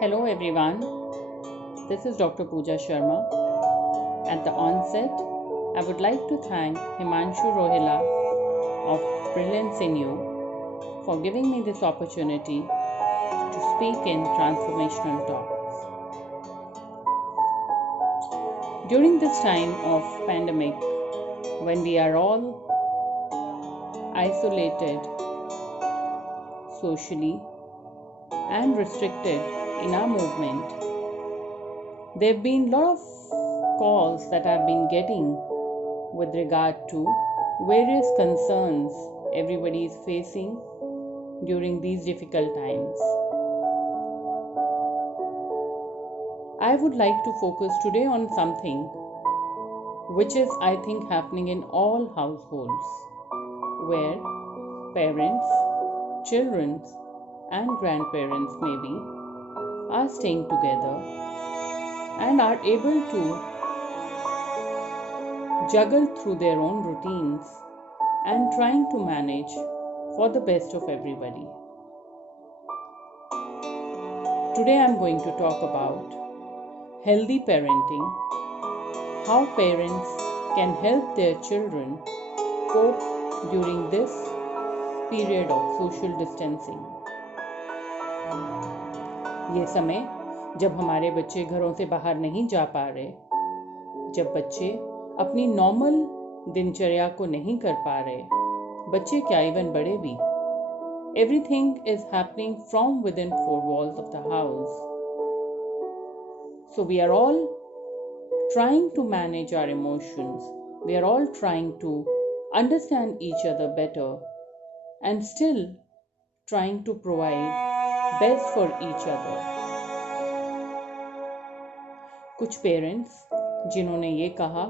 Hello everyone, this is Dr. Pooja Sharma. At the onset, I would like to thank Himanshu Rohila of Brilliance in You for giving me this opportunity to speak in Transformational Talks. During this time of pandemic, when we are all isolated socially and restricted in our movement, there have been a lot of calls that I've been getting with regard to various concerns everybody is facing during these difficult times. I would like to focus today on something which is, I think, happening in all households, where parents, children, and grandparents maybe are staying together and are able to juggle through their own routines and trying to manage for the best of everybody. Today I'm going to talk about healthy parenting, how parents can help their children cope during this period of social distancing. ये समय जब हमारे बच्चे घरों से बाहर नहीं जा पा रहे, जब बच्चे अपनी नॉर्मल दिनचर्या को नहीं कर पा रहे, बच्चे क्या इवन बड़े भी, everything is happening from within four walls of the house. So we are all trying to manage our emotions. We are all trying to understand each other better and still trying to provide best for each other. कुछ parents जिन्होंने ये कहा,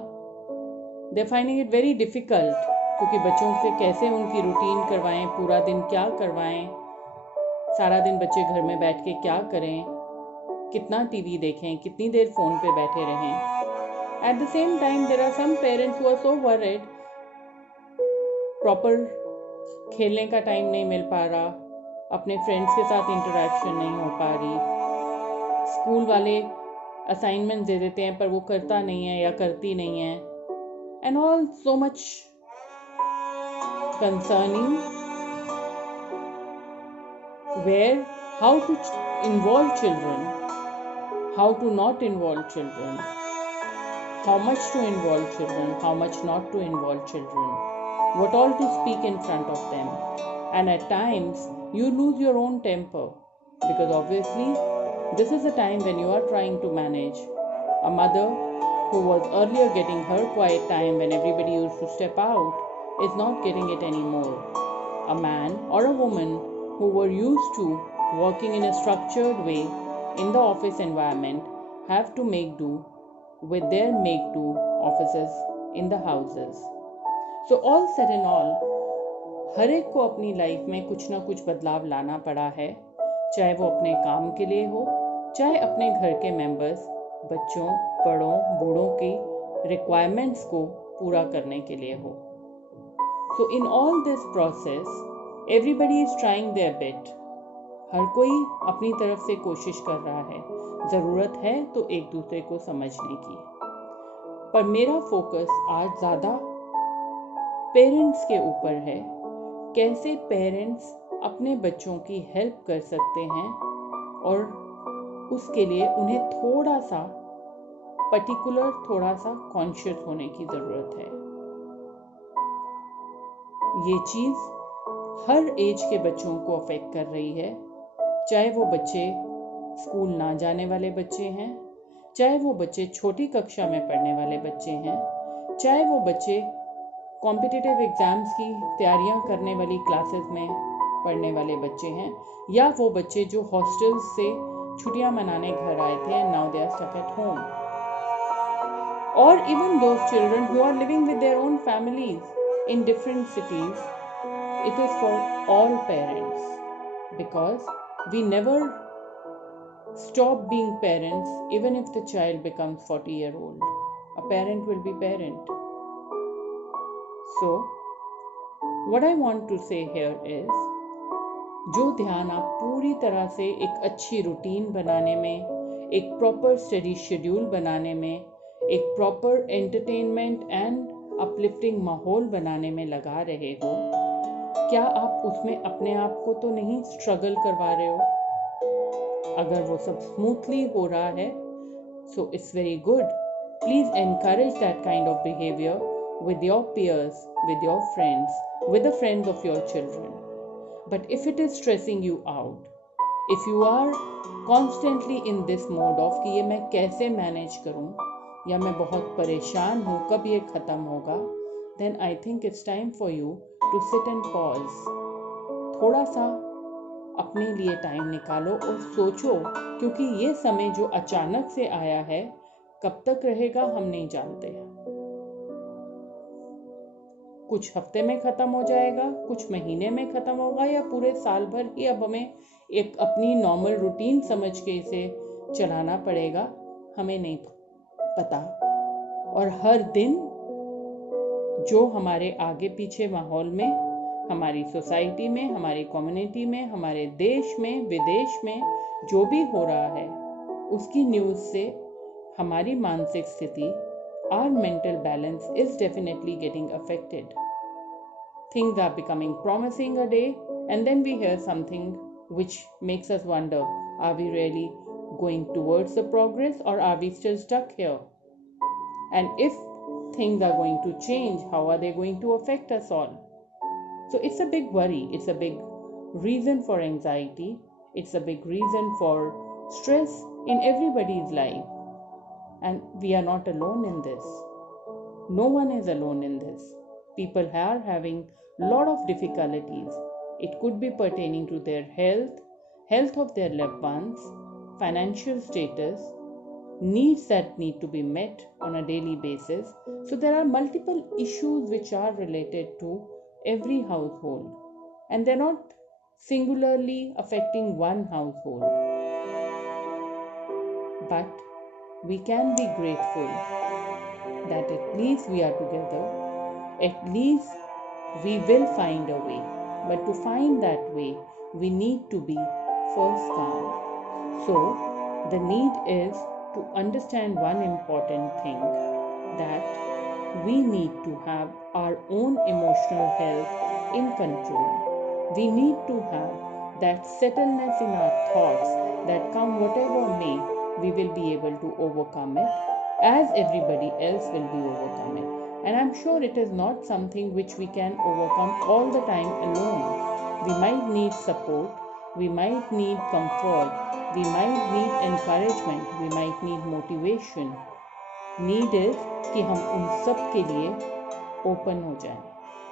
they are finding it very difficult क्योंकि बच्चों से कैसे उनकी routine करवाएं, पूरा दिन क्या करवाएं, सारा दिन बच्चे घर में बैठ के क्या करें, कितना टीवी देखें, कितनी देर फ़ोन पे बैठे रहें. At the same time, there are some parents who are so worried, proper खेलने का टाइम नहीं मिल पा रहा, अपने फ्रेंड्स के साथ इंटरेक्शन नहीं हो पा रही, स्कूल वाले असाइनमेंट दे देते हैं पर वो करता नहीं है या करती नहीं है, and all so much concerning where how to involve children, how to not involve children, how much to involve children, how much not to involve children, what all to speak in front of them. And at times you lose your own temper because obviously this is a time when you are trying to manage a mother who was earlier getting her quiet time when everybody used to step out is not getting it anymore. A man or a woman who were used to working in a structured way in the office environment have to make do with their make-do offices in the houses. So all said and all, हर एक को अपनी life में कुछ ना कुछ बदलाव लाना पड़ा है, चाहे वो अपने काम के लिए हो, चाहे अपने घर के मेंबर्स, बच्चों, बड़ों, बूढ़ों की रिक्वायरमेंट्स को पूरा करने के लिए हो. So in all this process, everybody is trying their bit. हर कोई अपनी तरफ से कोशिश कर रहा है. ज़रूरत है तो एक दूसरे को समझने की. पर मेरा फोकस आज ज़्यादा पेरेंट्स के ऊपर है. कैसे पेरेंट्स अपने बच्चों की हेल्प कर सकते हैं और उसके लिए उन्हें थोड़ा सा पर्टिकुलर, थोड़ा सा कॉन्शियस होने की ज़रूरत है. ये चीज़ हर एज के बच्चों को अफेक्ट कर रही है, चाहे वो बच्चे स्कूल ना जाने वाले बच्चे हैं, चाहे वो बच्चे छोटी कक्षा में पढ़ने वाले बच्चे हैं, चाहे वो बच्चे कॉम्पिटिटिव एग्ज़ाम्स की तैयारियां करने वाली क्लासेस में पढ़ने वाले बच्चे हैं, या वो बच्चे जो हॉस्टल्स से छुट्टियां मनाने घर आए थे and now they are stuck at home, or even those children who are living with their own families in different cities. It is for all parents because we never stop being parents. Even if the child becomes 40-year-old, a parent will be parent. So what I want to say here is जो ध्यान आप पूरी तरह से एक अच्छी routine बनाने में, एक प्रॉपर स्टडी शेड्यूल बनाने में, एक प्रॉपर एंटरटेनमेंट एंड अपलिफ्टिंग माहौल बनाने में लगा रहे हो, क्या आप उसमें अपने आप को तो नहीं स्ट्रगल करवा रहे हो? अगर वो सब स्मूथली हो रहा है, so it's very good. Please encourage that kind of behaviour with your peers, with your friends, with the friends of your children. But if it is stressing you out, if you are constantly in this mode of कि ये मैं कैसे manage करूं, या मैं बहुत परेशान हूं, कब ये ख़त्म होगा, then I think it's time for you to sit and pause. थोड़ा सा अपने लिए टाइम निकालो और सोचो, क्योंकि ये समय जो अचानक से आया है, कब तक रहेगा हम नहीं जानते. कुछ हफ्ते में ख़त्म हो जाएगा, कुछ महीने में ख़त्म होगा, या पूरे साल भर ही अब हमें एक अपनी नॉर्मल रूटीन समझ के इसे चलाना पड़ेगा, हमें नहीं पता. और हर दिन जो हमारे आगे पीछे माहौल में, हमारी सोसाइटी में, हमारी कम्युनिटी में, हमारे देश में, विदेश में जो भी हो रहा है, उसकी न्यूज़ से हमारी मानसिक स्थिति, our mental balance is definitely getting affected. Things are becoming promising a day, and then we hear something which makes us wonder, are we really going towards the progress, or are we still stuck here? And if things are going to change, how are they going to affect us all? So it's a big worry, it's a big reason for anxiety, it's a big reason for stress in everybody's life. And we are not alone in this. No one is alone in this. People are having a lot of difficulties. It could be pertaining to their health of their loved ones, financial status, needs that need to be met on a daily basis. So there are multiple issues which are related to every household. And they're not singularly affecting one household. But we can be grateful that at least we are together, at least we will find a way. But to find that way, we need to be first calm. So the need is to understand one important thing, that we need to have our own emotional health in control. We need to have that settledness in our thoughts that come whatever may, we will be able to overcome it, as everybody else will be overcome it. And I'm sure it is not something which we can overcome all the time alone. We might need support, we might need comfort, we might need encouragement, we might need motivation. Need is कि हम उन सब के लिए open हो जाएं.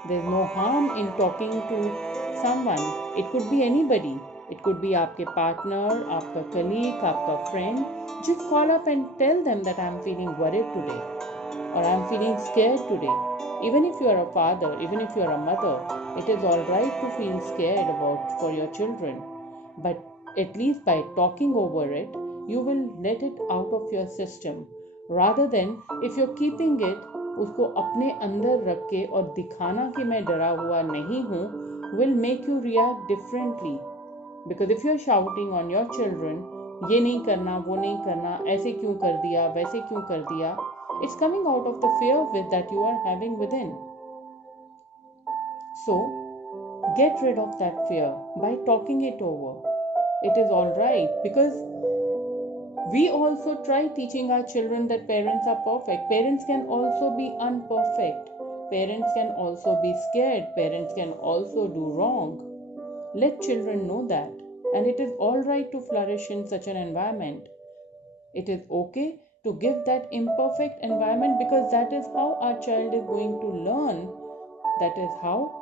There is no harm in talking to someone. It could be anybody. It could be आपके partner, आपका colleague, आपका friend. Just call up and tell them that I'm feeling worried today, or I'm feeling scared today. Even if you are a father, even if you are a mother, it is all right to feel scared for your children. But at least by talking over it, you will let it out of your system. Rather than if you're keeping it, उसको अपने अंदर रख के और दिखाना कि मैं डरा हुआ नहीं हूँ, will make you react differently. Because if you're shouting on your children, ये नहीं करना, वो नहीं करना, ऐसे क्यों कर दिया, वैसे क्यों कर दिया, it's coming out of the fear that you are having within. So, get rid of that fear by talking it over. It is all right, because we also try teaching our children that parents are perfect. Parents can also be unperfect. Parents can also be scared. Parents can also do wrong. Let children know that. And it is all right to flourish in such an environment. It is okay to give that imperfect environment, because that is how our child is going to learn. That is how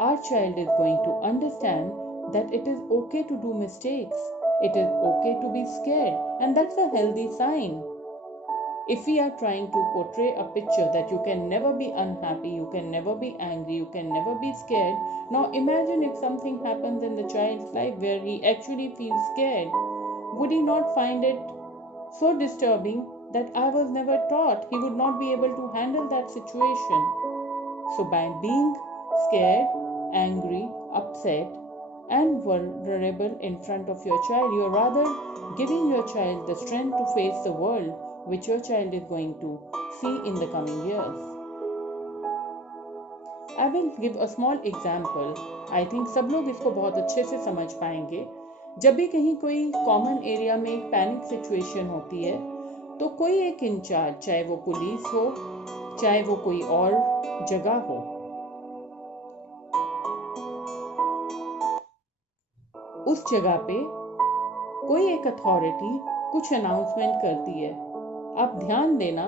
our child is going to understand that it is okay to do mistakes. It is okay to be scared. And that's a healthy sign. If we are trying to portray a picture that you can never be unhappy, you can never be angry, you can never be scared, now imagine if something happens in the child's life where he actually feels scared. Would he not find it so disturbing that I was never taught? He would not be able to handle that situation. So by being scared, angry, upset, and vulnerable in front of your child. You're rather giving your child the strength to face the world which your child is going to see in the coming years. I will give a small example. I think सब लोग इसको बहुत अच्छे से समझ पाएंगे. जब भी कहीं कोई कॉमन एरिया में एक पैनिक सिचुएशन होती है तो कोई एक इंचार्ज, चाहे वो पुलिस हो, चाहे वो कोई और जगह हो, उस जगह पे कोई एक अथॉरिटी कुछ अनाउंसमेंट करती है. आप ध्यान देना,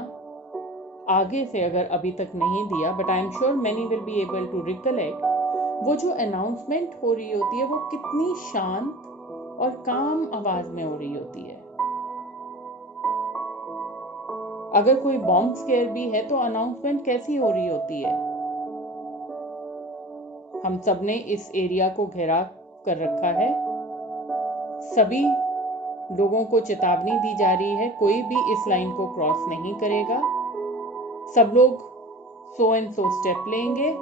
आगे से अगर अभी तक नहीं दिया, but I am sure many will be able to recollect, वो जो अनाउंसमेंट हो रही होती है वो कितनी शांत और काम आवाज में हो रही होती है. अगर कोई बॉम्ब स्केयर भी है तो अनाउंसमेंट कैसी हो रही होती है. हम सबने इस एरिया को घेरा कर रखा है, सभी लोगों को चेतावनी दी जा रही है कोई भी इस लाइन को क्रॉस नहीं करेगा. सब लोग सो एंड सो स्टेप लेंगे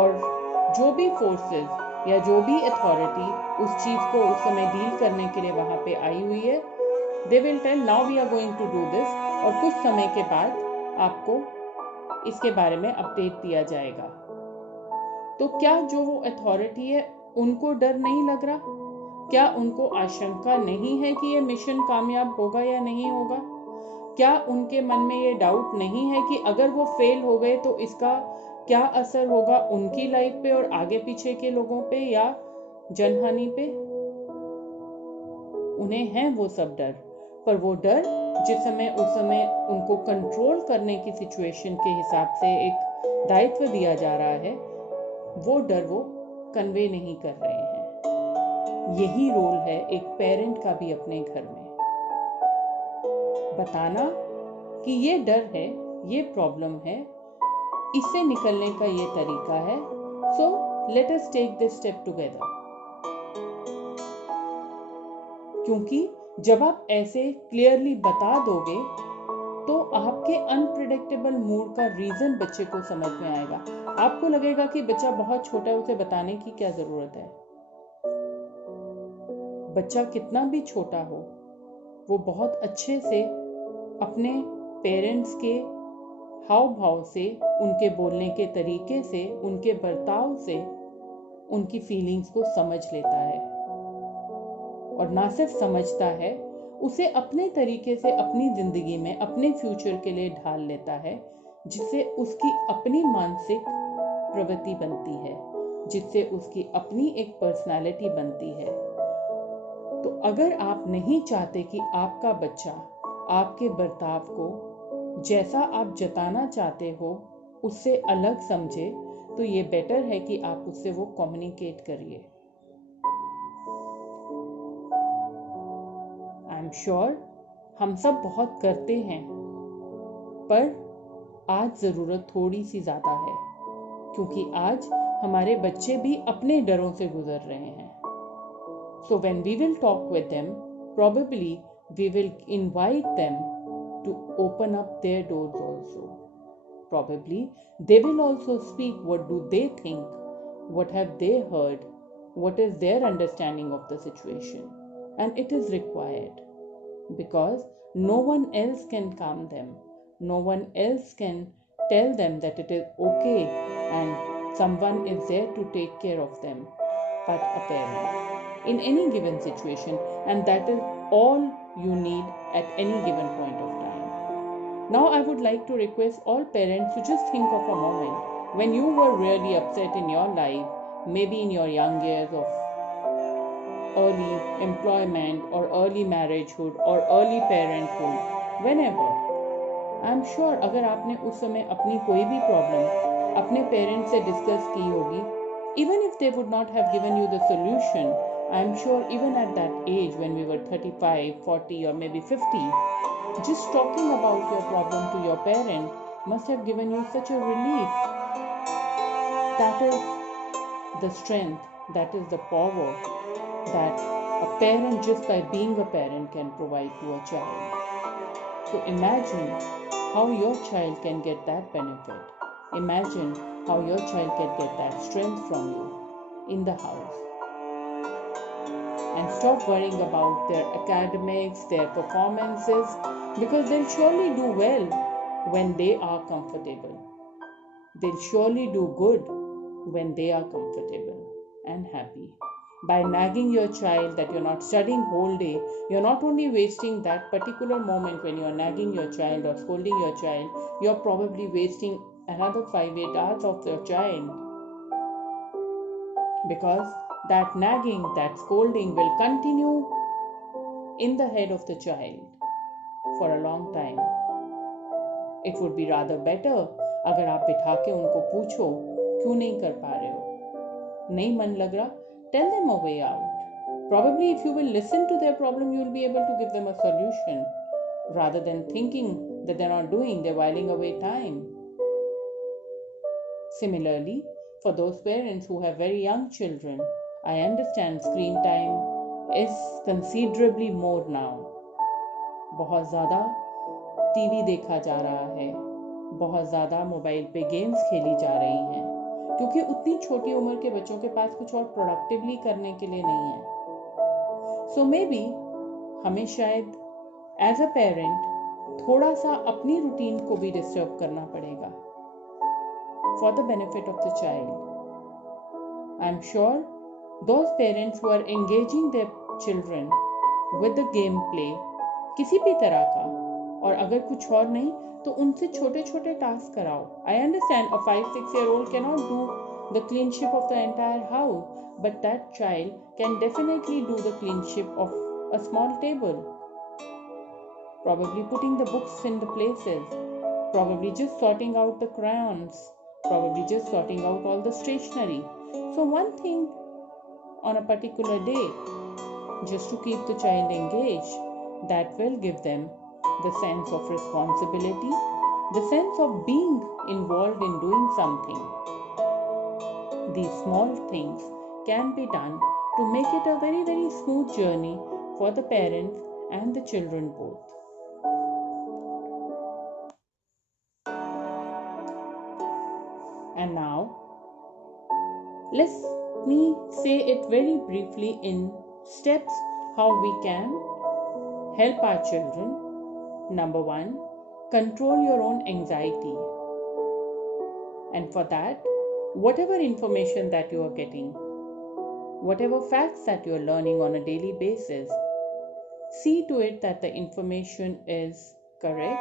और जो भी फोर्सेस या जो भी अथॉरिटी उस चीज को उस समय डील करने के लिए वहां पे आई हुई है, they will tell now we are going to do this, और कुछ समय के बाद आपको इसके बारे में अपडेट दिया जाएगा. तो क्या जो वो अथॉरिटी है उनको डर नहीं लग रहा? क्या उनको आशंका नहीं है कि ये मिशन कामयाब होगा या नहीं होगा? क्या उनके मन में ये डाउट नहीं है कि अगर वो फेल हो गए तो इसका क्या असर होगा उनकी लाइफ पे और आगे पीछे के लोगों पे या जनहानि पे? उन्हें है वो सब डर, पर वो डर जिस समय उस समय उनको कंट्रोल करने की सिचुएशन के हिसाब से एक दायित्व दिया जा रहा है, वो डर वो कन्वे नहीं कर रहे हैं. यही रोल है एक पेरेंट का भी अपने घर में, बताना कि ये डर है, ये प्रॉब्लम है, इससे निकलने का ये तरीका है. So let us take this step together. क्योंकि जब आप ऐसे क्लियरली बता दोगे तो आपके अनप्रिडिक्टेबल मूड का रीजन बच्चे को समझ में आएगा. आपको लगेगा कि बच्चा बहुत छोटा है, उसे बताने की क्या जरूरत है. बच्चा कितना भी छोटा हो, वो बहुत अच्छे से अपने पेरेंट्स के हाव भाव से, उनके बोलने के तरीके से, उनके बर्ताव से उनकी फीलिंग्स को समझ लेता है. और ना सिर्फ समझता है, उसे अपने तरीके से अपनी जिंदगी में अपने फ्यूचर के लिए ढाल लेता है, जिससे उसकी अपनी मानसिक प्रवृत्ति बनती है, जिससे उसकी अपनी एक पर्सनालिटी बनती है. तो अगर आप नहीं चाहते कि आपका बच्चा आपके बर्ताव को जैसा आप जताना चाहते हो उससे अलग समझे, तो ये बेटर है कि आप उससे वो कम्युनिकेट करिए. आई एम श्योर हम सब बहुत करते हैं, पर आज जरूरत थोड़ी सी ज्यादा है, क्योंकि आज हमारे बच्चे भी अपने डरों से गुजर रहे हैं. So when we will talk with them, probably we will invite them to open up their doors also. Probably they will also speak what do they think, what have they heard, what is their understanding of the situation. And it is required because no one else can calm them. No one else can tell them that it is okay and someone is there to take care of them but a parent in any given situation, and that is all you need at any given point of time. Now I would like to request all parents to just think of a moment when you were really upset in your life, maybe in your young years of early employment or early marriagehood or early parenthood, whenever. I am sure अगर आपने उस समय अपनी कोई भी problem अपने parents से discuss की होगी, even if they would not have given you the solution, I am sure even at that age when we were 35, 40 or maybe 50, just talking about your problem to your parent must have given you such a relief. That is the strength, that is the power that a parent just by being a parent can provide to a child. So imagine how your child can get that benefit. Imagine how your child can get that strength from you in the house. and stop worrying about their academics, their performances, because they'll surely do well when they are comfortable. They'll surely do good when they are comfortable and happy. By nagging your child that you're not studying whole day, you're not only wasting that particular moment when you're nagging your child or scolding your child, you're probably wasting another 5-8 hours of your child, because that nagging, that scolding will continue in the head of the child for a long time. It would be rather better अगर आप बिठा के उनको पूछो क्यों नहीं कर पा रहे हो, नहीं मन लग रहा, tell them a way out. Probably if you will listen to their problem, you will be able to give them a solution rather than thinking that they're not doing, they're whiling away time. Similarly, for those parents who have very young children, I understand screen time is considerably more now. बहुत ज़्यादा TV देखा जा रहा है, बहुत ज़्यादा mobile पे games खेली जा रही हैं, क्योंकि उतनी छोटी उम्र के बच्चों के पास कुछ और प्रोडक्टिवली करने के लिए नहीं है. सो मे बी हमें शायद एज अ पेरेंट थोड़ा सा अपनी रूटीन को भी डिस्टर्ब करना पड़ेगा for the benefit of the child. I'm sure those parents who are engaging their children with the gameplay किसी भी तरह का, और अगर कुछ और नहीं तो उनसे छोटे छोटे टास्क कराओ. I understand a 5-6-year-old cannot do the cleanship of the entire house, but that child can definitely do the cleanship of a small table. Probably putting the books in the places, probably just sorting out the crayons, probably just sorting out all the stationery. So one thing on a particular day, just to keep the child engaged, that will give them the sense of responsibility, the sense of being involved in doing something. These small things can be done to make it a very, very smooth journey for the parents and the children both. And now, let me say it very briefly in steps how we can help our children. Number 1, control your own anxiety. And for that, whatever information that you are getting, whatever facts that you are learning on a daily basis, see to it that the information is correct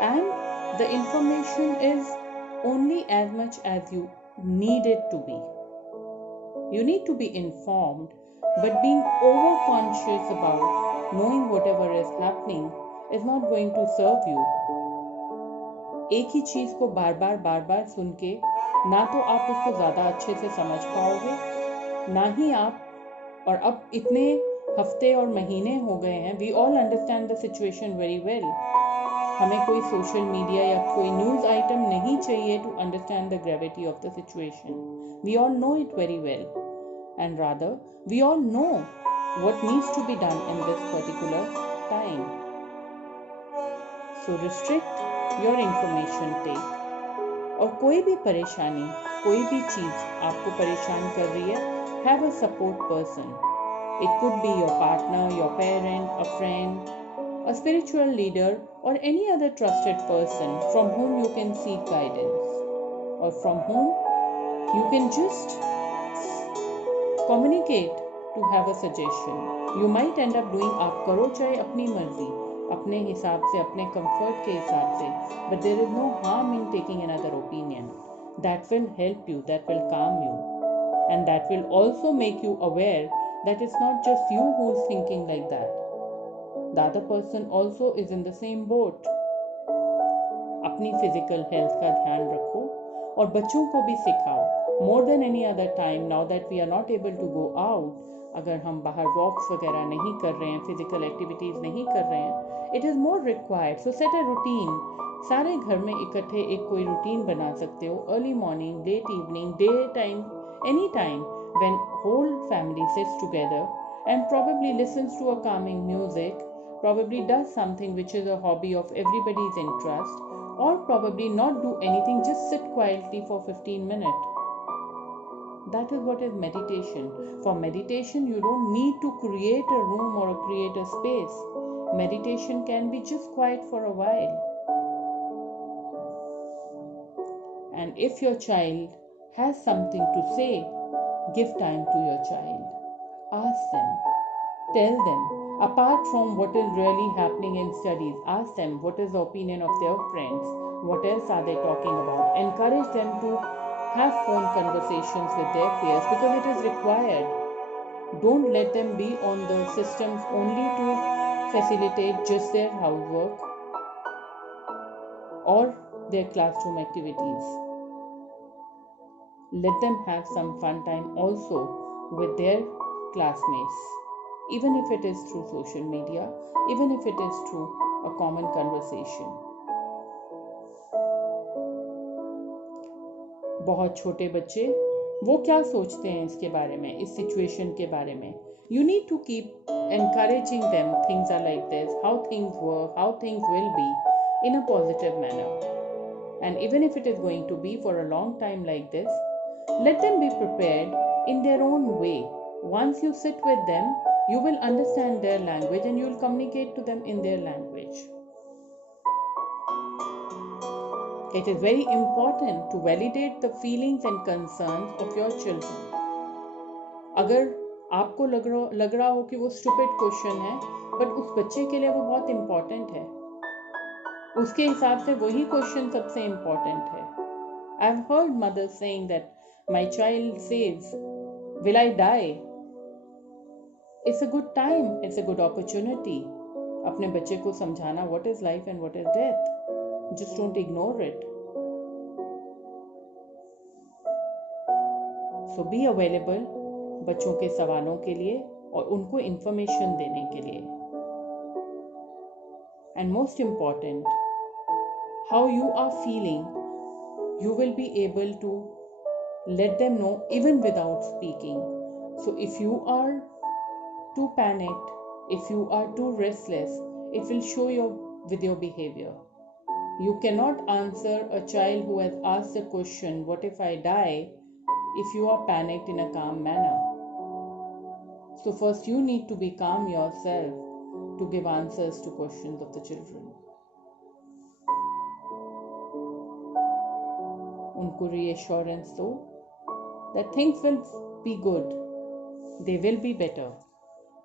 and the information is only as much as you need it to be. You need to be informed, but being over-conscious about knowing whatever is happening is not going to serve you. एक ही चीज़ को बार बार सुन के ना तो आप उसको ज़्यादा अच्छे से समझ पाओगे, ना ही आप, और अब इतने हफ्ते और महीने हो गए हैं, we all understand the situation very well. हमें कोई सोशल मीडिया या कोई न्यूज़ आइटम नहीं चाहिए to understand the gravity of the situation. We all know it very well, and rather we all know what needs to be done in this particular time. So restrict your information take. और कोई भी परेशानी, कोई भी चीज़ आपको परेशान कर रही है, have a support person. It could be your partner, your parent, a friend, a spiritual leader, or any other trusted person from whom you can seek guidance, or from whom you can just communicate to have a suggestion. You might end up doing, आप करो चाहे अपनी मर्जी, अपने हिसाब से, अपने comfort के हिसाब से, but there is no harm in taking another opinion. That will help you, that will calm you, and that will also make you aware that it's not just you who's thinking like that. The other person also is in the same boat. अपनी physical health का ध्यान रखो और बच्चों को भी सिखाओ. More than any other time, now that we are not able to go out, अगर हम बाहर वॉक्स वगैरह नहीं कर रहे हैं, फिजिकल एक्टिविटीज़ नहीं कर रहे हैं, it is more required. So set a routine. सारे घर में इकट्ठे एक कोई रूटीन बना सकते हो. Early morning, late evening, day time, any time, when whole family sits together and probably listens to a calming music, probably does something which is a hobby of everybody's interest, or probably not do anything, just sit quietly for 15 minutes. That is what is meditation. For meditation, you don't need to create a room or create a space. Meditation can be just quiet for a while. And if your child has something to say, give time to your child. Ask them. Tell them. Apart from what is really happening in studies, ask them what is the opinion of their friends. What else are they talking about? Encourage them to have phone conversations with their peers because it is required. Don't let them be on the systems only to facilitate just their housework or their classroom activities. Let them have some fun time also with their classmates, even if it is through social media, even if it is through a common conversation. बहुत छोटे बच्चे वो क्या सोचते हैं इसके बारे में, इस सिचुएशन के बारे में. You need to keep encouraging them. Things are like this, how things were, how things will be, in a positive manner. And even if it is going to be for a long time like this, let them be prepared in their own way. Once you sit with them, you will understand their language and you will communicate to them in their language. It is very important to validate the feelings and concerns of your children. अगर आपको लग रहा हो कि वो stupid question है, but उस बच्चे के लिए वो बहुत important है. उसके हिसाब से वही question सबसे important है. I've heard mothers saying that my child says, "Will I die?" It's a good time. It's a good opportunity. अपने बच्चे को समझाना what is life and what is death. Just don't ignore it. So be available बच्चों के सवालों के लिए और उनको information देने के लिए. And most important, how you are feeling, you will be able to let them know even without speaking. So if you are too panicked, if you are too restless, it will show with your behavior. You cannot answer a child who has asked the question, "What if I die?" if you are panicked in a calm manner. So first you need to be calm yourself to give answers to questions of the children. उनको reassurance दो that things will be good. They will be better.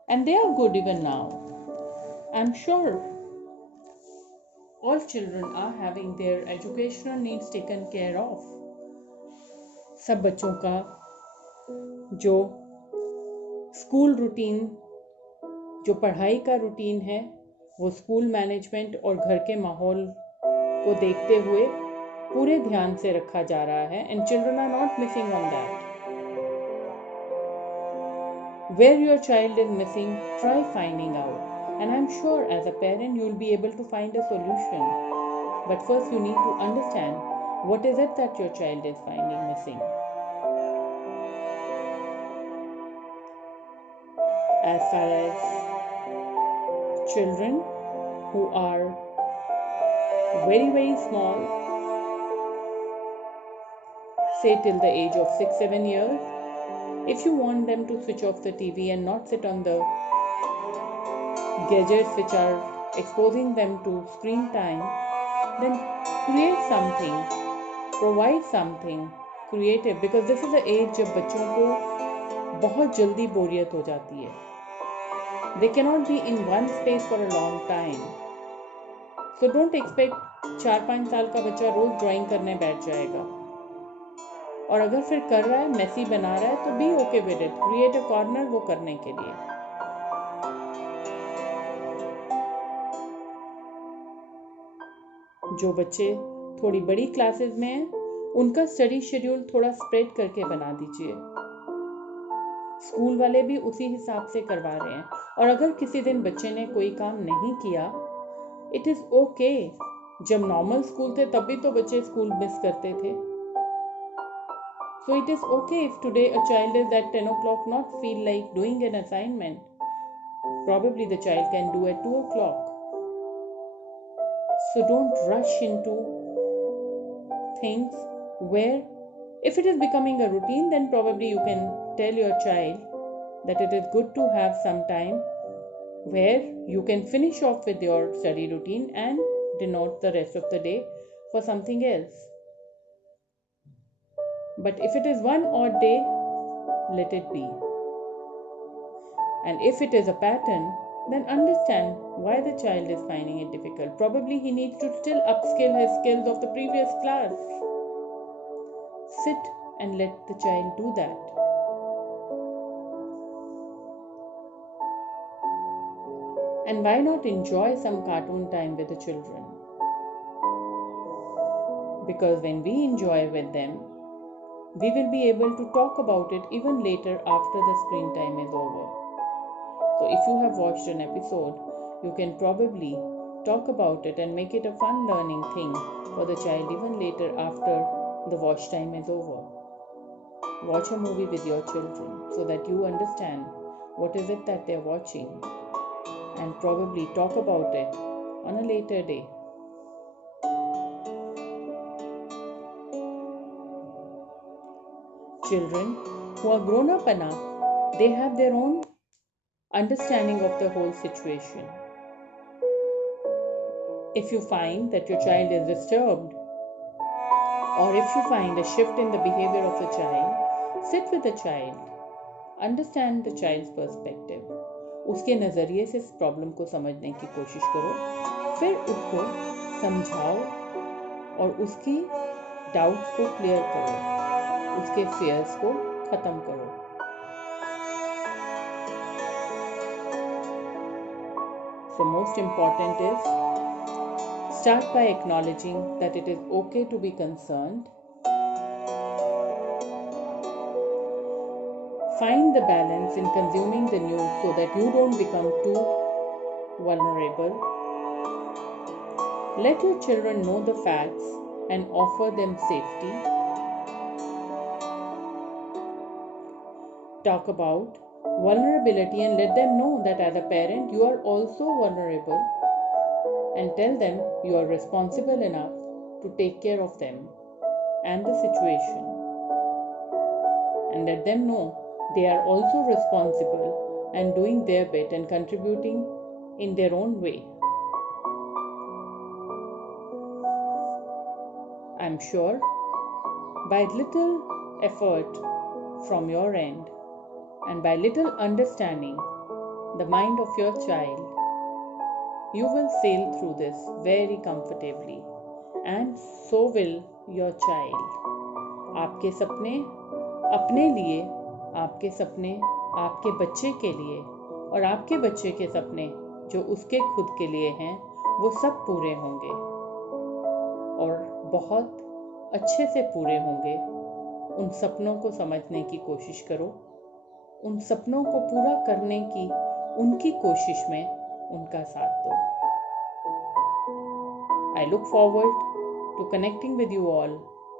And they are good even now. I'm sure all children are having their educational needs taken care of. सब बच्चों का जो school routine, जो पढ़ाई का routine है, वो स्कूल मैनेजमेंट और घर के माहौल को देखते हुए पूरे ध्यान से रखा जा रहा है. And children are not missing on that. Where your child is missing, try finding out. And I'm sure as a parent you will be able to find a solution. But first you need to understand what is it that your child is finding missing. As far as children who are very, very small, say till the age of 6-7 years, if you want them to switch off the TV and not sit on the gadgets which are exposing them to screen time, then create something, provide something creative, because this is the age जब बच्चों को बहुत जल्दी बोरियत हो जाती है. They cannot be in one space for a long time. So don't expect 4-5 साल का बच्चा रोज ड्राइंग करने बैठ जाएगा. और अगर फिर कर रहा है, मेसी बना रहा है, तो be okay with it. Create a corner वो करने के लिए. जो बच्चे थोड़ी बड़ी क्लासेस में हैं, उनका स्टडी शेड्यूल थोड़ा स्प्रेड करके बना दीजिए. स्कूल वाले भी उसी हिसाब से करवा रहे हैं. और अगर किसी दिन बच्चे ने कोई काम नहीं किया, इट इज ओके. जब नॉर्मल स्कूल थे तब भी तो बच्चे स्कूल मिस करते थे. So it is okay if today a child is at 10 o'clock not feel like doing an assignment. Probably the child can do at 2 o'clock. So don't rush into things where If it is becoming a routine, then probably you can tell your child that it is good to have some time where you can finish off with your study routine and denote the rest of the day for something else. But if it is one odd day, let it be. And if it is a pattern, then understand why the child is finding it difficult. Probably he needs to still upskill his skills of the previous class. Sit and let the child do that. And why not enjoy some cartoon time with the children? Because when we enjoy with them, we will be able to talk about it even later after the screen time is over. So if you have watched an episode, you can probably talk about it and make it a fun learning thing for the child even later after the watch time is over. Watch a movie with your children so that you understand what is it that they're watching, and probably talk about it on a later day. Children who are grown up enough, they have their own understanding of the whole situation. If you find that your child is disturbed, or if you find a shift in the behavior of the child, sit with the child, understand the child's perspective. उसके नज़रिए से इस problem को समझने की कोशिश करो, फिर उसको समझाओ और उसकी डाउट्स को क्लियर करो, उसके फियर्स को ख़त्म करो. So most important is, start by acknowledging that it is okay to be concerned. Find the balance in consuming the news so that you don't become too vulnerable. Let your children know the facts and offer them safety. Talk about vulnerability and let them know that as a parent you are also vulnerable, and tell them you are responsible enough to take care of them and the situation, and let them know they are also responsible and doing their bit and contributing in their own way. I'm sure by little effort from your end and by little understanding the mind of your child, you will sail through this very comfortably, and so will your child. आपके सपने अपने लिए, आपके सपने आपके बच्चे के लिए, और आपके बच्चे के सपने जो उसके खुद के लिए हैं, वो सब पूरे होंगे और बहुत अच्छे से पूरे होंगे. उन सपनों को समझने की कोशिश करो, उन सपनों को पूरा करने की उनकी कोशिश में उनका साथ दो. I look forward to connecting with you all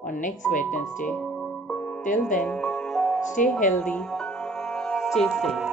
on next Wednesday. Till then, stay healthy, stay safe.